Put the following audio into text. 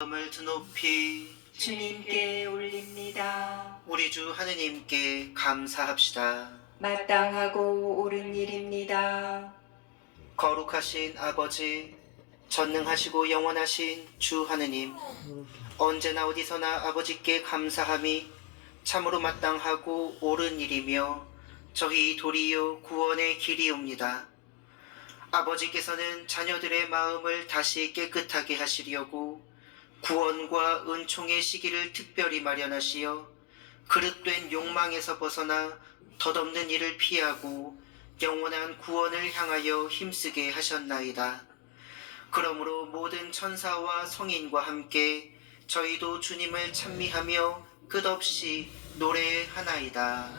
마음을 드높이 주님께 올립니다. 우리 주 하느님께 감사합시다. 마땅하고 옳은 일입니다. 거룩하신 아버지, 전능하시고 영원하신 주 하느님, 언제나 어디서나 아버지께 감사함이 참으로 마땅하고 옳은 일이며 저희 도리요 구원의 길이옵니다. 아버지께서는 자녀들의 마음을 다시 깨끗하게 하시려고 구원과 은총의 시기를 특별히 마련하시어 그릇된 욕망에서 벗어나 덧없는 일을 피하고 영원한 구원을 향하여 힘쓰게 하셨나이다. 그러므로 모든 천사와 성인과 함께 저희도 주님을 찬미하며 끝없이 노래하나이다.